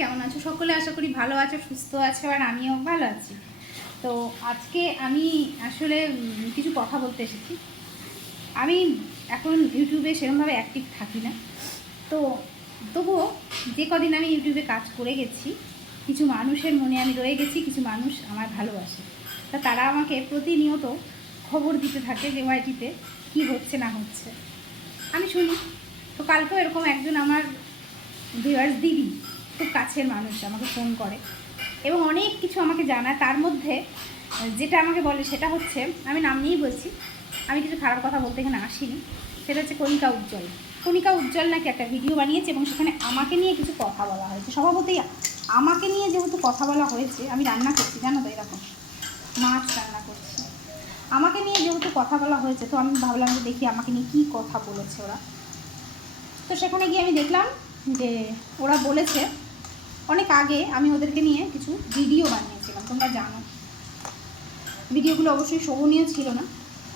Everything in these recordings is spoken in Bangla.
কেমন আছো? সকলে আশা করি ভালো আছো, সুস্থ আছো, আর আমিও ভালো আছি। তো আজকে আমি আসলে কিছু কথা বলতে এসেছি। আমি এখন ইউটিউবে সেরকমভাবে অ্যাক্টিভ থাকি না। তো তবুও যে কদিন আমি ইউটিউবে কাজ করে গেছি, কিছু মানুষের মনে আমি রয়ে গেছি, কিছু মানুষ আমার ভালোবাসে। তা তারা আমাকে প্রতিনিয়ত খবর দিতে থাকে যে ওয়াইটিতে কী হচ্ছে, না হচ্ছে। আমি শুনি। তো কালকেও এরকম একজন আমার ভিউয়ার্স দিদি খুব কাছের মানুষ, আমাকে ফোন করে এবং অনেক কিছু আমাকে জানায়। তার মধ্যে যেটা আমাকে বলে সেটা হচ্ছে, আমি নাম নিয়েই বলছি, আমি কিছু খারাপ কথা বলতে এখানে আসিনি। সেটা হচ্ছে কণিকা উজ্জ্বল। কণিকা উজ্জ্বল নাকি একটা ভিডিও বানিয়েছে এবং সেখানে আমাকে নিয়ে কিছু কথা বলা হয়েছে। স্বভাবতই আমাকে নিয়ে যেহেতু কথা বলা হয়েছে, আমি রান্না করছি, জানো তো এরকম। মাছ রান্না করছি। আমাকে নিয়ে যেহেতু কথা বলা হয়েছে, তো আমি ভাবলাম যে দেখি আমাকে নিয়ে কী কথা বলেছে ওরা। তো সেখানে গিয়ে আমি দেখলাম যে ওরা বলেছে অনেক আগে আমি ওদেরকে নিয়ে কিছু ভিডিও বানিয়েছিলাম, তোমরা জানো। ভিডিওগুলো অবশ্যই শোভনীয় ছিল না।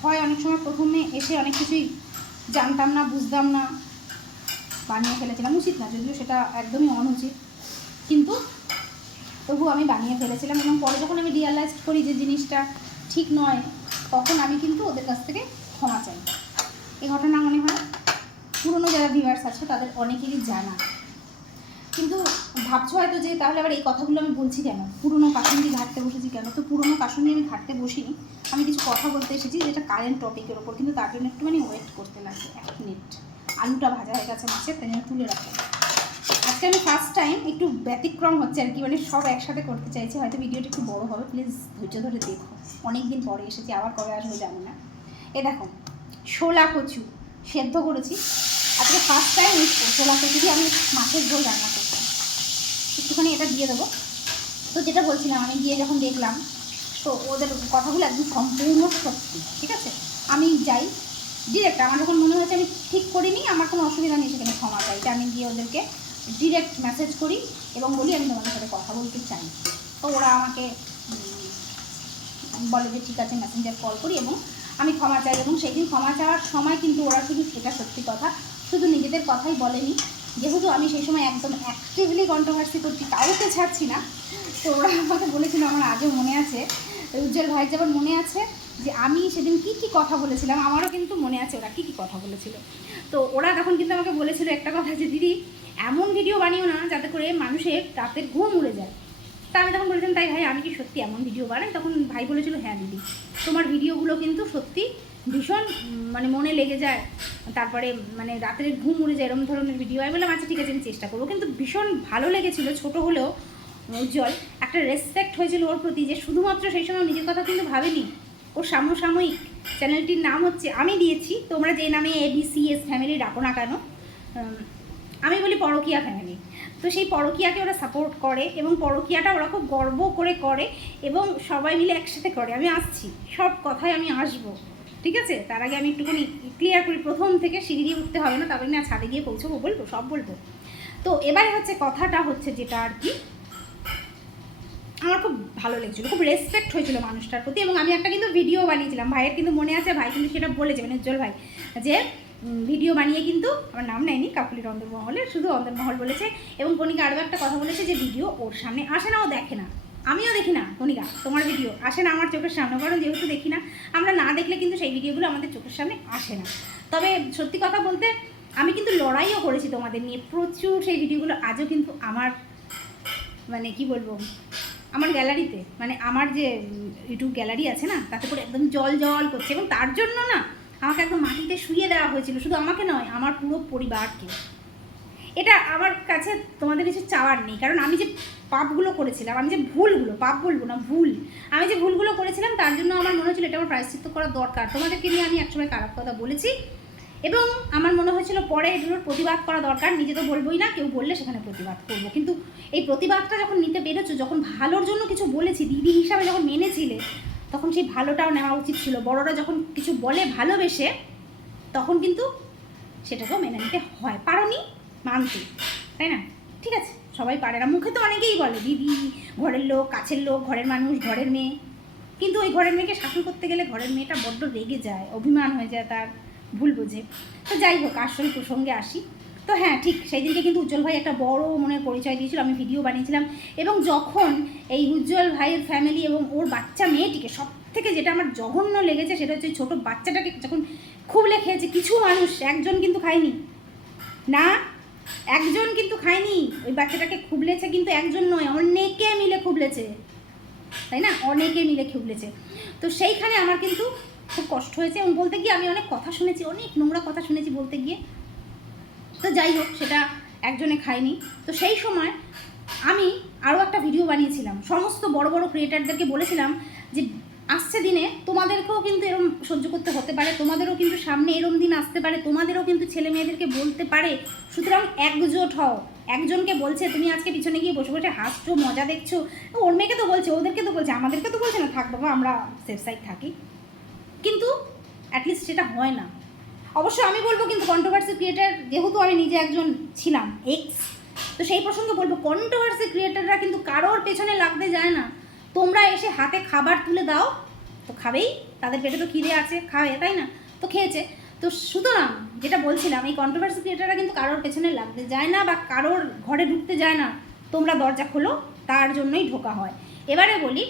হয় অনেক সময় প্রথমে এসে অনেক কিছুই জানতাম না, বুঝতাম না, বানিয়ে ফেলেছিলাম, উচিত না, যদিও সেটা একদমই অনুচিত। কিন্তু তবু আমি বানিয়ে ফেলেছিলাম এবং পরে যখন আমি রিয়ালাইজ করি যে জিনিসটা ঠিক নয়, তখন আমি কিন্তু ওদের কাছ থেকে ক্ষমা চাই। এই ঘটনা মনে হয় পুরনো যারা ভিউয়ার্স আছে তাদের অনেকেরই জানা। কিন্তু ভাবছ হয়তো যে তাহলে আবার এই কথাগুলো আমি বলছি কেন? পুরনো কাশুন্দি ঘাটতে বসেছি কেন? তো পুরনো কাশুন্দি আমি ঘাটতে বসিনি। আমি কিছু কথা বলতে এসেছি যেটা কারেন্ট টপিকের ওপর কিন্তু তার জন্য একটুখানি ওয়েট করতে লাগবে। এক মিনিট আলুটা ভাজা হয়ে গেছে মাছের, তাই জন্য তুলে রাখো আজকে আমি ফার্স্ট টাইম একটু ব্যতিক্রম হচ্ছে আর কি মানে সব একসাথে করতে চাইছি। হয়তো ভিডিওটা একটু বড় হবে প্লিজ ধৈর্য ধরে দেখো। অনেক দিন পরে এসেছি, আবার কবে আসব জানি না। এ দেখো শোলা কচু, সেদ্ধ করেছি। আজকে ফার্স্ট টাইম শোলা কচু দিয়ে আমি মাছের ঝোল রান্না একটুখানি এটা দিয়ে দেবো। তো যেটা বলছিলাম, আমি গিয়ে যখন দেখলাম, তো ওদের কথাগুলো একদম সম্পূর্ণ সত্যি, ঠিক আছে? আমি যাই ডিরেক্ট আমার যখন মনে হয়েছে আমি ঠিক করিনি, আমার কোনো অসুবিধা নেই, সেখানে ক্ষমা চাই। আমি গিয়ে ওদেরকে ডিরেক্ট মেসেজ করি এবং বলি আমি তোমাদের সাথে কথা বলতে চাই। তো ওরা আমাকে বলে যে ঠিক আছে মেসেঞ্জার কল করি এবং আমি ক্ষমা চাই। এবং সেই দিন ক্ষমা চাওয়ার সময় কিন্তু ওরা শুধু সেটা সত্যি কথা, শুধু নিজেদের কথাই বলেনি। যেহেতু আমি সেই সময় একদম অ্যাক্টিভলি কন্ট্রোভার্সি করছি, কাউকে ছাড়ছি না। তো ওরা আমাকে বলেছিল, আমার আজও মনে আছে, উজ্জ্বল ভাই যেমন মনে আছে যে আমি সেদিন কি কি কথা বলেছিলাম, আমারও কিন্তু মনে আছে ওরা কি কি কথা বলেছিল। তো ওরা তখন কিন্তু আমাকে বলেছিল একটা কথা যে, দিদি, এমন ভিডিও বানিও না যাতে করে মানুষের রাতের ঘুম উড়ে যায়। তা আমি তখন বলেছিলাম, তাই ভাই, আমি কি সত্যি এমন ভিডিও বানাই? তখন ভাই বলেছিল হ্যাঁ দিদি, তোমার ভিডিওগুলো কিন্তু সত্যি ভীষণ মানে মনে লেগে যায়। তারপরে মানে রাতের ঘুম উড়ে যায় এরকম ধরনের ভিডিও আমি বললাম আচ্ছা ঠিক আছে, আমি চেষ্টা করব। কিন্তু ভীষণ ভালো লেগেছিল, ছোট হলেও উজ্জ্বল। একটা রেসপেক্ট হয়েছিল ওর প্রতি যে শুধুমাত্র সেই সময় নিজের কথা কিন্তু ভাবেনি। ওর সমসাময়িক। চ্যানেলটির নাম হচ্ছে, আমি দিয়েছি, তোমরা যে নামে A B C S family ডাকো না কেন আমি বলি পরকিয়া ফ্যামিলি তো সেই পরকিয়াকে ওরা সাপোর্ট করে এবং পরকিয়াটা ওরা খুব গর্ব করে করে এবং সবাই মিলে একসাথে করে। আমি আসছি, সব কথায় আমি আসব। ঠিক আছে? তার আগে আমি একটুখানি ক্লিয়ার করি। প্রথম থেকে সিঁড়ি দিয়ে উঠতে হবে না তবে না ছাদে গিয়ে পৌঁছবো, বলব, সব বলব। তো এবারে হচ্ছে কথাটা হচ্ছে যেটা আর কি, আমার খুব ভালো লেগেছিলো, খুব রেসপেক্ট হয়েছিল মানুষটার প্রতি এবং আমি একটা কিন্তু ভিডিও বানিয়েছিলাম। ভাইয়ের কিন্তু মনে আছে, ভাই কিন্তু সেটা বলেছে মানে উজ্জ্বল ভাই, যে ভিডিও বানিয়ে কিন্তু আমার নাম নেয়নি, কাকুলির অন্দরমহলের শুধু অন্দরমহল বলেছে এবং কণিকা আরও একটা কথা বলেছে যে ভিডিও ওর সামনে আসে না, ও দেখে না। আমিও দেখি না, কণিকা, তোমার ভিডিও আসে না আমার চোখের সামনে কারণ যেহেতু দেখি না, আমরা না দেখলে কিন্তু সেই ভিডিওগুলো আমাদের চোখের সামনে আসে না। তবে সত্যি কথা বলতে, আমি কিন্তু লড়াইও করেছি তোমাদের নিয়ে, প্রচুর সেই ভিডিওগুলো আজও কিন্তু আমার মানে কি বলব, আমার গ্যালারিতে মানে আমার যে ইউটিউব গ্যালারি আছে না, তাতে করে একদম জল জল করছে। এবং তার জন্য না, আমাকে একদম মাটিতে শুয়ে দেওয়া হয়েছিল। শুধু আমাকে নয়, আমার পুরো পরিবারকে। এটা আমার কাছে তোমাদের কিছু চাওয়ার নেই, কারণ আমি যে পাপগুলো করেছিলাম, আমি যে ভুলগুলো, পাপ বলব না, ভুল, আমি যে ভুলগুলো করেছিলাম, তার জন্য আমার মনে হচ্ছিল এটা আমার প্রায়শ্চিত্ত করা দরকার। তোমাদেরকে নিয়ে আমি একসময় খারাপ কথা বলেছি, এবং আমার মনে হয়েছিল পরে এগুলোর প্রতিবাদ করা দরকার, নিজে তো বলবোই না, কেউ বললে সেখানে প্রতিবাদ করব। কিন্তু এই প্রতিবাদটা যখন নিতে পেরেছ, যখন ভালোর জন্য কিছু বলেছি, দিদি হিসাবে যখন মেনেছিলে, তখন সেই ভালোটাও নেওয়া উচিত ছিল। বড়রা যখন কিছু বলে ভালোবেসে, তখন কিন্তু সেটাকেও মেনে নিতে হয়। পারোনি? মানতে, তাই না? ঠিক আছে, সবাই পারে না। মুখে তো অনেকেই বলে, দিদি, ঘরের লোক, কাছের লোক, ঘরের মানুষ, ঘরের মেয়ে। কিন্তু ওই ঘরের মেয়েকে শাসন করতে গেলে ঘরের মেয়েটা বড্ড রেগে যায়, অভিমান হয়ে যায় তার, ভুল বোঝে। তো যাই হোক, আসল প্রসঙ্গে আসি। তো হ্যাঁ ঠিক সেই দিনকে কিন্তু উজ্জ্বল ভাই একটা বড় মনের পরিচয় দিয়েছিল, আমি ভিডিও বানিয়েছিলাম। এবং যখন এই উজ্জ্বল ভাইয়ের ফ্যামিলি এবং ওর বাচ্চা মেয়েটিকে সব থেকে যেটা আমার জঘন্য লেগেছে, সেটা হচ্ছে ছোটো বাচ্চাটাকে যখন খুবলে খেয়েছে, কিছু মানুষ, একজন কিন্তু খায়নি। না একজন কিন্তু খায়নি, ওই বাচ্চাটাকে খুবলেছে কিন্তু একজন নয়, অনেকে মিলে খুবলেছে। তাই না? অনেকে মিলে খুবলেছে। তো সেইখানে আমার কিন্তু খুব কষ্ট হয়েছে এবং বলতে গিয়ে আমি অনেক কথা শুনেছি, অনেক নোংরা কথা শুনেছি বলতে গিয়ে। তো যাই হোক, সেটা একজনে খায়নি। তো সেই সময় আমি আরও একটা ভিডিও বানিয়েছিলাম। সমস্ত বড় বড় ক্রিয়েটারদেরকে বলেছিলাম যে আসছে দিনে, তোমাদেরকেও কিন্তু এরম সহ্য করতে হতে পারে, তোমাদেরও কিন্তু সামনে এরম দিন আসতে পারে, তোমাদেরও কিন্তু ছেলে মেয়েদেরকে বলতে পারে। সুতরাং একজোট হও, একজনকে বলছে, তুমি আজকে পিছনে গিয়ে বসে বসে হাসছো, মজা দেখছ? ওর মেয়েকে তো বলছে, ওদেরকে তো বলছে, আমাদেরকে তো বলছে না, থাক বাবা, আমরা সেফ সাইড থাকি। কিন্তু অ্যাটলিস্ট সেটা হয় না। অবশ্য আমি বলব কিন্তু কন্ট্রোভার্সি ক্রিয়েটার যেহেতু আমি নিজে একজন ছিলাম এক্স তো সেই প্রসঙ্গে বলব কন্ট্রোভার্সি ক্রিয়েটাররা কিন্তু কারোর পেছনে লাগতে যায় না। তোমরা এসে হাতে খাবার তুলে দাও। তো খাবেই, তাদের পেটে তো খিদে আছে, খাবে, তাই না? তো খেয়েছে। তো সুতরাং যেটা বলছিলাম, এই কন্ট্রোভার্সি ক্রিয়েটাররা কিন্তু কারোর পেছনে লাগতে যায় না বা কারোর ঘরে ঢুকতে যায় না। তোমরা দরজা খোলো, তার জন্যই ঢোকা হয়। এবারে বলি,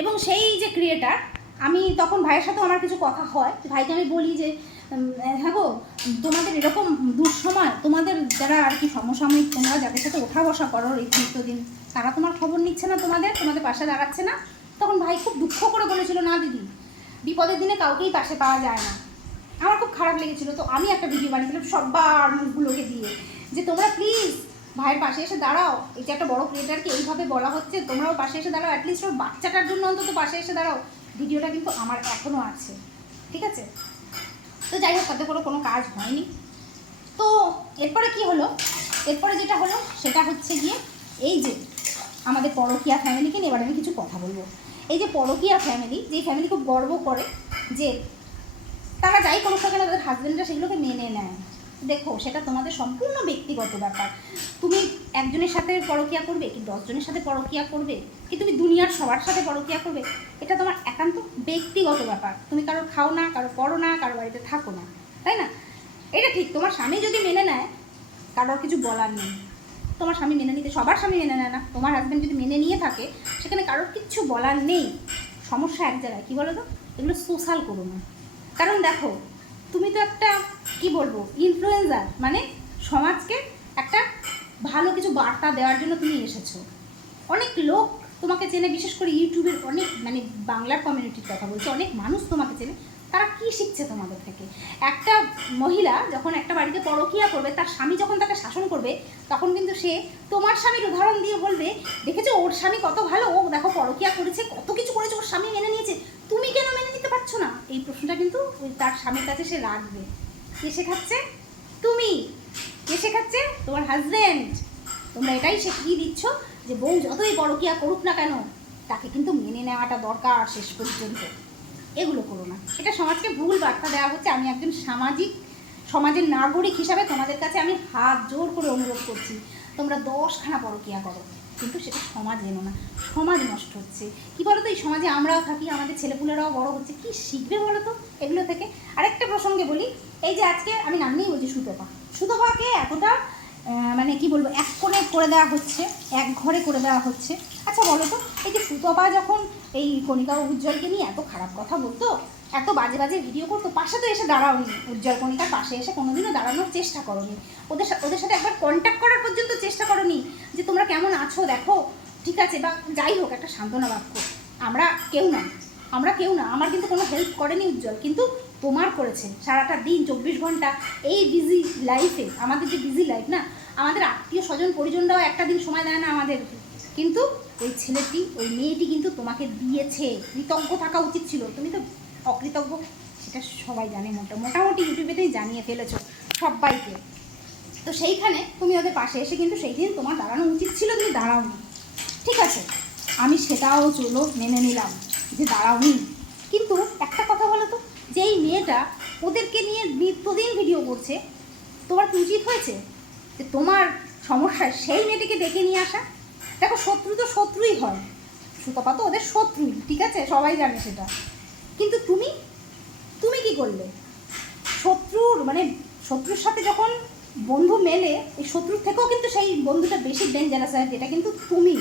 এবং সেই যে ক্রিয়েটার আমি তখন ভাইয়ের সাথেও আমার কিছু কথা হয়। ভাইকে আমি বলি যে হ্যাঁ গো, তোমাদের এরকম দুঃসময় তোমাদের যারা আর কি সমসাময়িক তোমরা যাদের সাথে ওঠা বসা করো এই দিন তারা তোমার খবর নিচ্ছে না তোমাদের তোমাদের পাশে দাঁড়াচ্ছে না। তখন ভাই খুব দুঃখ করে বলেছিল, না দিদি, বিপদের দিনে কাউকেই পাশে পাওয়া যায় না। আমার খুব খারাপ লেগেছিল। তো আমি একটা ভিডিও বানিয়েছিলাম সবার মুখগুলোকে দিয়ে, যে তোমরা প্লিজ ভাইয়ের পাশে এসে দাঁড়াও। যে একটা বড় ক্রিয়েটারকে এইভাবে বলা হচ্ছে, তোমরাও পাশে এসে দাঁড়াও। অ্যাটলিস্ট ওর বাচ্চাটার জন্য অন্তত পাশে এসে দাঁড়াও। ভিডিওটা কিন্তু আমার এখনও আছে। ঠিক আছে? তো যাই হোক, তাতে করে কোনো কাজ হয়নি। তো এরপরে কি হলো? এরপরে যেটা হলো, সেটা হচ্ছে গিয়ে এই যে আমাদের পরকিয়া ফ্যামিলিকে নিয়ে এবার আমি কিছু কথা বলব। এই যে পরকিয়া ফ্যামিলি যে ফ্যামিলি খুব গর্ব করে যে তারা যাই করুক না তাদের হাজব্যান্ডরা সেগুলোকে মেনে নেয়। দেখো, সেটা তোমাদের সম্পূর্ণ ব্যক্তিগত ব্যাপার। তুমি একজনের সাথে পরকিয়া করবে কি দশজনের সাথে পরকিয়া করবে? কি তুমি দুনিয়ার সবার সাথে পরকিয়া করবে? এটা তোমার একান্ত ব্যক্তিগত ব্যাপার। তুমি কারও খাও না, কারও করো না, কারও বাড়িতে থাকো না। তাই না? এটা ঠিক, তোমার স্বামী যদি মেনে নেয় কারোর কিছু বলার নেই। তোমার স্বামী মেনে নিতে, সবার স্বামী মেনে নেয় না। তোমার হাজব্যান্ড যদি মেনে নিয়ে থাকে, সেখানে কারোর কিচ্ছু বলার নেই। সমস্যা এক জায়গায়, কী বলো তো এগুলো সোশ্যাল করো না। কারণ দেখো তুমি তো একটা, কি বলব ইনফ্লুয়েন্সার মানে সমাজকে একটা ভালো কিছু বার্তা দেওয়ার জন্য তুমি এসেছ। অনেক লোক তোমাকে চেনে, বিশেষ করে ইউটিউবের অনেক মানে বাংলার কমিউনিটির কথা বলছি, অনেক মানুষ তোমাকে চেনে। তারা কি শিখছে তোমাদের থেকে? একটা মহিলা যখন একটা বাড়িতে পরকিয়া করবে, তার স্বামী যখন তাকে শাসন করবে, তখন কিন্তু সে তোমার স্বামীর উদাহরণ দিয়ে বলবে, দেখেছ, ওর স্বামী কত ভালো, ও দেখো পরকিয়া করেছে, কত কিছু করেছে ওর স্বামী মেনে নিয়েছে তুমি কেন মেনে নিতে পারছ না এই প্রশ্নটা কিন্তু ওই তার স্বামীর কাছে সে রাখবে। কে শেখাচ্ছে? তুমি। কে শেখাচ্ছে? তোমার হাজব্যান্ড তোমরা এটাই শিখিয়ে দিচ্ছ যে বউ যতই পরকিয়া করুক না কেন, তাকে কিন্তু মেনে নেওয়াটা দরকার শেষ পর্যন্ত। এগুলো করো না। এটা সমাজকে ভুল বার্তা দেওয়া হচ্ছে। আমি একজন সামাজিক, সমাজের নাগরিক হিসাবে তোমাদের কাছে আমি হাত জোর করে অনুরোধ করছি। তোমরা দশখানা পরকিয়া করো। কিন্তু সেটা সমাজ এনো না, সমাজ নষ্ট হচ্ছে। কি বলো তো এই সমাজে আমরাও থাকি, আমাদের ছেলেপুলেরাও বড় হচ্ছে। কি শিখবে বলো তো এগুলো থেকে আরেকটা প্রসঙ্গে বলি। এই যে আজকে আমি নাম নিয়েই বলছি সুতপা। সুতপাকে এতটা মানে কি বলব, এক কোণে করে দেওয়া হচ্ছে, এক ঘরে করে দেওয়া হচ্ছে। আচ্ছা বলো তো, এই যে সুতপা যখন এই কণিকা উজ্জ্বলকে নিয়ে এত খারাপ কথা বলতো এত বাজে বাজে ভিডিও করতো, পাশে তো এসে দাঁড়াওনি উজ্জ্বল কণিকার পাশে এসে কোনোদিনও দাঁড়ানোর চেষ্টা করোনি। ওদের ওদের সাথে একবার কন্ট্যাক্ট করার পর্যন্ত চেষ্টা করোনি যে তোমরা কেমন আছো, দেখো, ঠিক আছে, বা যাই হোক, একটা সান্ত্বনা বাক্য। আমরা কেউ না আমরা কেউ না, আমার কিন্তু কোনো হেল্প করেনি উজ্জ্বল, কিন্তু তোমার করেছে। সারাটা দিন, চব্বিশ ঘণ্টা এই বিজি লাইফে আমাদের যে বিজি লাইফ না, আমাদের আত্মীয় স্বজন, পরিজনরাও একটা দিন সময় দেয় না আমাদের। কিন্তু ওই ছেলেটি, ওই মেয়েটি কিন্তু তোমাকে দিয়েছে। কৃতজ্ঞ থাকা উচিত ছিল। তুমি তো অকৃতজ্ঞ, সেটা সবাই জানে মোটা, মোটামুটি ইউটিউবেতেই জানিয়ে ফেলেছো সবাইকে। তো সেইখানে তুমি ওদের পাশে এসে কিন্তু সেই দিন তোমার দাঁড়ানো উচিত ছিল তুমি দাঁড়াওনি। ঠিক আছে, আমি সেটাও চলো মেনে নিলাম যে দাঁড়াওনি। কিন্তু একটা কথা বলো তো যে এই মেয়েটা ওদেরকে নিয়ে নিত্যদিন ভিডিও করছে, তোমার কি উচিত হয়েছে? যে তোমার সমস্যায় সেই মেয়েটিকে ডেকে নিয়ে আসা? দেখো শত্রু তো শত্রুই হয়, সুতপা তো ওদের শত্রুই, ঠিক আছে? সবাই জানে সেটা। কিন্তু তুমি? তুমি কি করলে? শত্রুর মানে শত্রুর সাথে যখন বন্ধু মেলে, এই শত্রুর থেকেও কিন্তু সেই বন্ধুটা বেশি ডেঞ্জারাস হয়, যেটা কিন্তু তুমি।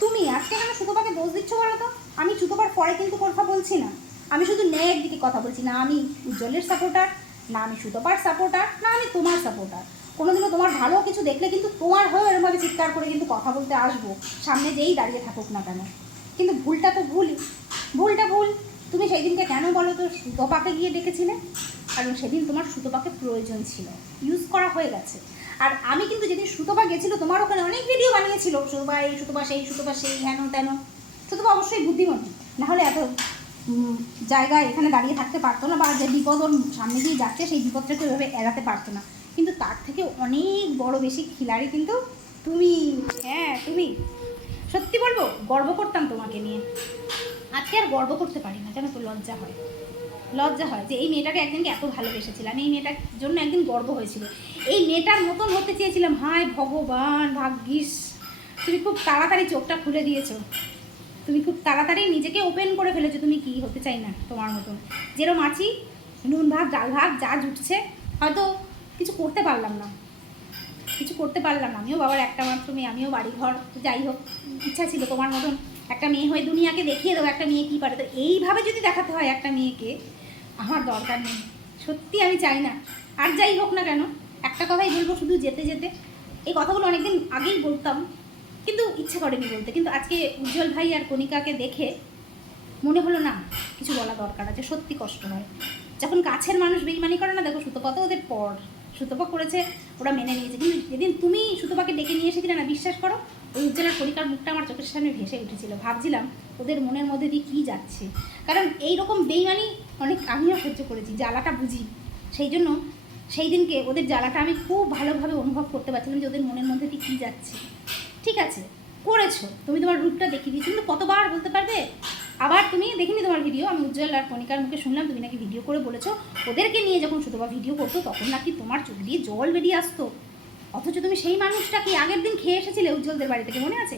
তুমি, আজকে কেন সুতোপাকে দোষ দিচ্ছ বলো তো? আমি সুতোপার পরে কিন্তু কথা বলছি না। আমি শুধু ন্যায়ের দিকে কথা বলছি, না আমি উজ্জ্বলের সাপোর্টার না আমি সুতোপার সাপোর্টার না আমি তোমার সাপোর্টার কোনোদিনও তোমার ভালো কিছু দেখলে কিন্তু তোমার হয়েও এরমভাবে চিৎকার করে কিন্তু কথা বলতে আসব, সামনে যেই দাঁড়িয়ে থাকুক না কেন। কিন্তু ভুলটা তো ভুলই। ভুলটা ভুল। তুমি সেই দিনকে কেন বলো তো? সুতোপাকে গিয়ে ডেকেছিলে? কারণ সেদিন তোমার সুতোপাকে প্রয়োজন ছিল। ইউজ করা হয়ে গেছে। আর আমি কিন্তু যেদিন সুতোপা গেছিল, তোমার ওখানে অনেক ভিডিও বানিয়েছিল। সুতোপা এই, সুতোপা সেই সুতোপা সেই, হেন তেন। সুতোপা অবশ্যই বুদ্ধিমতী। নাহলে এত জায়গায় এখানে দাঁড়িয়ে থাকতে পারতো না বা যে বিপদ ওর সামনে দিয়ে যাচ্ছে, সেই বিপদটাকে ওইভাবে এড়াতে পারতো না। কিন্তু তার থেকে অনেক বড় বেশি খিলাড়ি কিন্তু তুমি। হ্যাঁ তুমি। সত্যি বলব, গর্ব করতাম তোমাকে নিয়ে। আজকে আর গর্ব করতে পারি না, জানো তো লজ্জা হয়। লজ্জা হয় যে এই মেয়েটাকে একদিনকে এত ভালোবেসেছিলাম, এই মেয়েটার জন্য একদিন গর্ব হয়েছিল। এই মেয়েটার মতন হতে চেয়েছিলাম, হায় ভগবান, ভাগ্যিস। তুমি খুব তাড়াতাড়ি চোখটা খুলে দিয়েছ। তুমি খুব তাড়াতাড়ি নিজেকে ওপেন করে ফেলেছো, তুমি কি হতে চাই না তোমার মতন। যেরম আছি, নুন ভাগ ডাল ভাগ যা জুটছে হয়তো কিছু করতে পারলাম না। কিছু করতে পারলাম না। আমিও বাবার একটা মাত্র মেয়ে, আমিও বাড়ি ঘর যাই হোক, ইচ্ছা ছিল তোমার মতন। একটা মেয়ে হয়ে দুনিয়াকে দেখিয়ে দেবো, একটা মেয়ে কী পারে? তো এইভাবে যদি দেখাতে হয় একটা মেয়েকে, আমার দরকার নেই। সত্যি আমি চাই না। আর যাই হোক না কেন, একটা কথাই বলব, শুধু যেতে যেতে। এই কথাগুলো অনেকদিন আগেই বলতাম, কিন্তু ইচ্ছে করেনি বলতে। কিন্তু আজকে উজ্জ্বল ভাই আর কণিকাকে দেখে মনে হলো, না, কিছু বলা দরকার আছে, সত্যি কষ্ট হয়। যখন কাছের মানুষ বেইমানি করে না, দেখো সুতপা তো ওদের পর। সুতপা করেছে, ওরা মেনে নিয়েছে। কিন্তু যেদিন তুমি সুতপাকে ডেকে নিয়ে এসেছিলে না, বিশ্বাস করো, ওই উজ্জ্বলের কণিকার মুখটা আমার চোখের সামনে ভেসে উঠেছিল। ভাবছিলাম ওদের মনের মধ্যে দিয়ে কী যাচ্ছে। কারণ এই রকম বেইমানি অনেক আমিও সহ্য করেছি, জ্বালাটা বুঝি। সেই জন্য সেই দিনকে ওদের জ্বালাটা আমি খুব ভালোভাবে অনুভব করতে পারছিলাম যে ওদের মনের মধ্যে দিয়ে কী যাচ্ছে। ঠিক আছে, করেছ। তুমি তোমার রূপটা দেখিয়ে দিয়েছ। কিন্তু কতবার বলতে পারবে? আবার তুমি দেখিনি তোমার ভিডিও আমি উজ্জ্বল আর কণিকার মুখে শুনলাম, তুমি নাকি ভিডিও করে বলেছ, ওদেরকে নিয়ে যখন শুধু ভিডিও করতো, তখন নাকি তোমার চোখ দিয়ে জল বেরিয়ে আসতো। অথচ তুমি সেই মানুষটা কি আগের দিন খেয়ে এসেছিলে উজ্জ্বলদের বাড়ি থেকে, মনে আছে?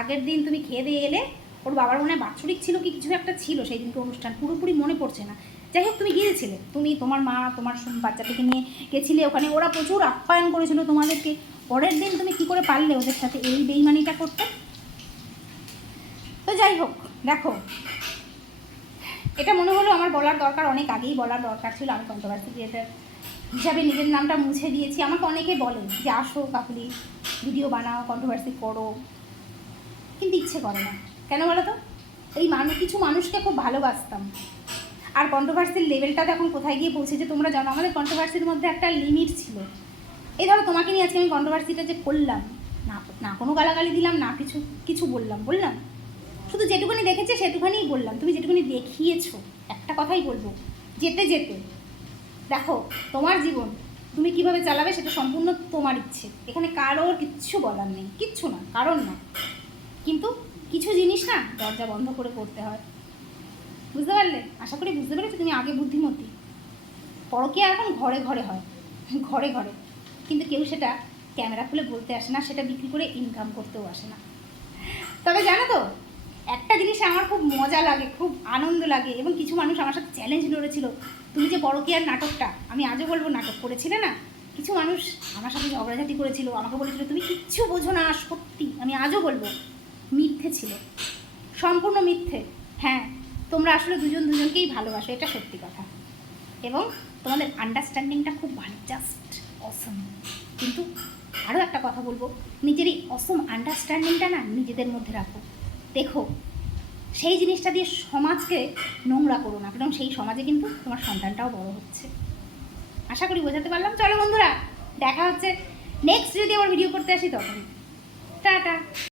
আগের দিন তুমি খেয়ে দিয়ে এলে, ওর বাবার মনে হয় বাৎসরিক ছিল কি, কিছু একটা ছিল, সেই দিনকে অনুষ্ঠান পুরোপুরি মনে পড়ছে না। যাই হোক, তুমি গিয়েছিলে। তুমি, তোমার মা, তোমার বাচ্চাটাকে নিয়ে গেছিলে, ওখানে ওরা প্রচুর আপ্যায়ন করেছিল তোমাদেরকে। পরের দিন তুমি কি করে পারলে ওদের সাথে এই বেইমানিটা করতে? তো যাই হোক দেখো, এটা মনে হলো আমার বলার দরকার, অনেক আগেই বলার দরকার ছিল, আমি কন্ট্রোভার্সি ক্রিয়েটার হিসাবে নিজের নামটা মুছে দিয়েছি। আমাকে অনেকে বলে যে, আসো কাকুলি ভিডিও বানাও কন্ট্রোভার্সি করো। কিন্তু ইচ্ছে করে না। কেন বলো তো? এই মানুষ কিছু মানুষকে খুব ভালোবাসতাম। আর কন্ট্রোভার্সির লেভেলটা এখন কোথায় গিয়ে পৌঁছেছে তোমরা জানো, আমাদের কন্ট্রোভার্সির মধ্যে একটা লিমিট ছিল। এই ধরো, তোমাকে নিয়ে আজকে আমি কন্ট্রোভার্সিটা যে করলাম, না না কোনো গালাগালি দিলাম, না কিছু কিছু বললাম বললাম? শুধু যেটুকুনি দেখেছে সেটুখানিই বললাম। তুমি যেটুকুনি দেখিয়েছো, একটা কথাই বলব, যেতে যেতে। দেখো, তোমার জীবন তুমি কীভাবে চালাবে সেটা সম্পূর্ণ তোমার ইচ্ছে। এখানে কারোর কিচ্ছু বলার নেই, কিচ্ছু না কারণ না। কিন্তু কিছু জিনিস না দরজা বন্ধ করে করতে হয়। বুঝতে পারলে? আশা করি বুঝতে পেরেছ তুমি আগে বুদ্ধিমতী। পরকীয়া এখন ঘরে ঘরে হয়, ঘরে ঘরে। কিন্তু কেউ সেটা ক্যামেরা খুলে বলতে আসে না, সেটা বিক্রি করে ইনকাম করতেও আসে না। তবে জানো তো একটা জিনিস আমার খুব মজা লাগে, খুব আনন্দ লাগে, এবং কিছু মানুষ আমার সাথে চ্যালেঞ্জ লড়েছিল। তুমি যে পরকীয়ার নাটকটা, আমি আজও বলব নাটক করেছিলে না? কিছু মানুষ আমার সাথে ঝগড়াঝাটি করেছিল, আমাকে বলেছিল, তুমি কিচ্ছু বোঝো না, সত্যি, আমি আজও বলব। মিথ্যে ছিল। সম্পূর্ণ মিথ্যে। হ্যাঁ তোমরা আসলে দুজন দুজনকেই ভালোবাসো, এটা সত্যি কথা। এবং তোমাদের আন্ডারস্ট্যান্ডিংটা খুব ভালো জাস্ট অসম কিন্তু আরও একটা কথা বলব, নিজের এই অসম আন্ডারস্ট্যান্ডিংটা না নিজেদের মধ্যে রাখো। দেখো, সেই জিনিসটা দিয়ে সমাজকে নোংরা করো না, কারণ সেই সমাজে কিন্তু তোমার সন্তানটাও বড় হচ্ছে। আশা করি বোঝাতে পারলাম। চলো বন্ধুরা, দেখা হচ্ছে। নেক্সট যদি আমার ভিডিও করতে আসি তখন। টাটা।